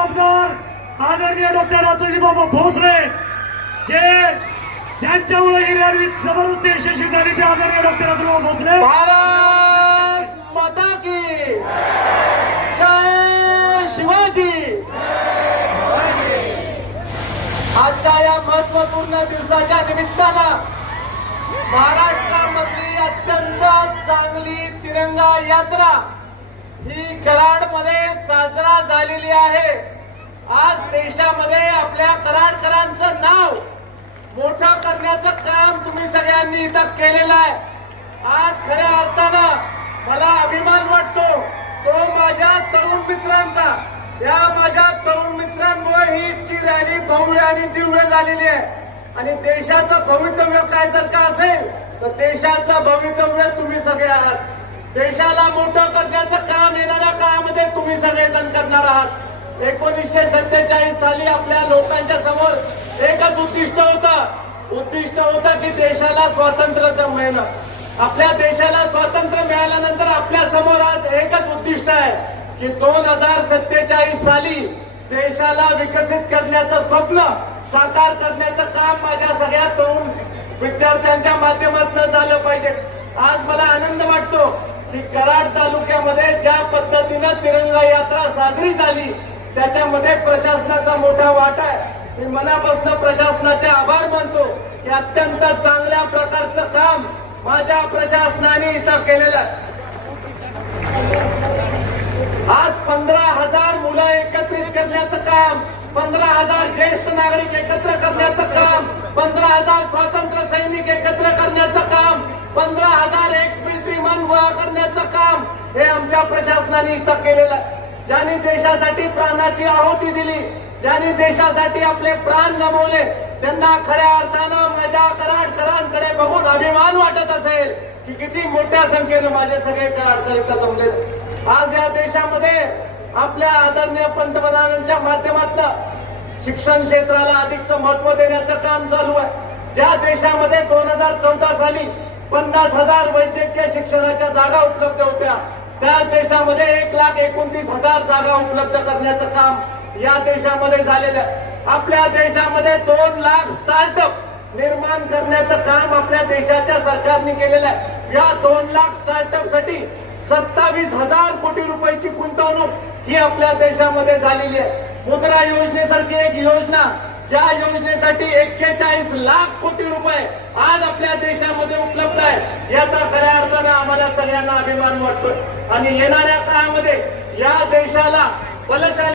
जबाबदार आदरणीय डॉक्टर अतुलजी बाबा भोसले जे त्यांच्यामुळे ही रॅली जबरदस्त यशस्वी झाली ते आदरणीय डॉक्टर अतुल बाबा भोसले। भारत माता की जय शिवाजी। आजच्या या महत्वपूर्ण दिवसाच्या निमित्तानं महाराष्ट्रामधली अत्यंत चांगली तिरंगा यात्रा ही कराडमध्ये साजरा झालेली आहे। आज देशामध्ये आपल्या कराडकरांचं नाव मोठं करण्याचं काम तुम्ही सगळ्यांनी इथं केलेलं आहे। आज खऱ्या अर्थानं मला अभिमान वाटतो तो माझ्या तरुण मित्रांचा। या माझ्या तरुण मित्रांमुळे ही इतकी रॅली भव्य आणि दिव्य झालेली आहे। आणि देशाचं भवितव्य काय जर का असेल तर देशाचं भवितव्य तुम्ही सगळे आहात। देशाला मोठं करण्याचं काम येणाऱ्या काळामध्ये तुम्ही सगळेजण करणार आहात। 1947 साली आपल्या लोकांच्या समोर एकच उद्दिष्ट होतं की देशाला स्वातंत्र्य मिळणं। आपल्या देशाला स्वातंत्र्य मिळाल्यानंतर आपल्या समोर आज एकच उद्दिष्ट आहे की 2047 साली देशाला विकसित करण्याचं स्वप्न साकार करण्याचं काम माझ्या सगळ्या तरुण विद्यार्थ्यांच्या माध्यमातून झालं पाहिजे। आज मला आनंद वाटतो की कराड तालुक्यामध्ये ज्या पद्धतीनं तिरंगा यात्रा साजरी झाली त्याच्यामध्ये प्रशासनाचा मोठा वाटा आहे। मी मनापासून प्रशासनाचे आभार मानतो की अत्यंत चांगल्या प्रकारचं काम माझ्या प्रशासनाने इथं केलेलं आहे। आज 15,000 मुलं एकत्रित करण्याचं काम, 15,000 ज्येष्ठ नागरिक एकत्र करण्याचं काम, 15,000 स्वातंत्र्य सैनिक एकत्र करण्याचं काम, 15,000 एक्स मिलिटरीमन गोळा करण्याचं काम हे आमच्या प्रशासनाने इथं केलेलं आहे। ज्यांनी देशासाठी प्राणाची आहुती दिली, ज्यांनी देशासाठी आपले प्राण गमावले त्यांना खऱ्या अर्थानं माझ्या कराडकरांकडे बघून अभिमान वाटत असेल की किती मोठ्या संख्येनं माझे सगळे कराडकर इथं जमले। आज या देशामध्ये आपल्या आदरणीय पंतप्रधानांच्या माध्यमातून शिक्षण क्षेत्राला अधिकचं महत्व देण्याचं काम चालू आहे। ज्या देशामध्ये 2014 साली 50,000 वैद्यकीय शिक्षणाच्या जागा उपलब्ध होत्या त्या देशामध्ये 1,29,000 जागा उपलब्ध करण्याचं काम या देशामध्ये झालेलं आहे। आपल्या देशामध्ये 2 लाख स्टार्टअप निर्माण करण्याचं काम आपल्या देशाच्या सरकारने केलेलं आहे। या 2 लाख स्टार्टअप साठी 27,000 कोटी रुपयाची गुंतवणूक ही आपल्या देशामध्ये झालेली आहे। मुद्रा योजनेसारखी एक योजना ज्या योजनेसाठी 41 लाख कोटी रुपये आज आपल्या देशामध्ये उपलब्ध आहे याचा खऱ्या अर्थानं आम्हाला सगळ्यांना अभिमान वाटतोय। आणि येणाऱ्या काळामध्ये या देशाला बलशाली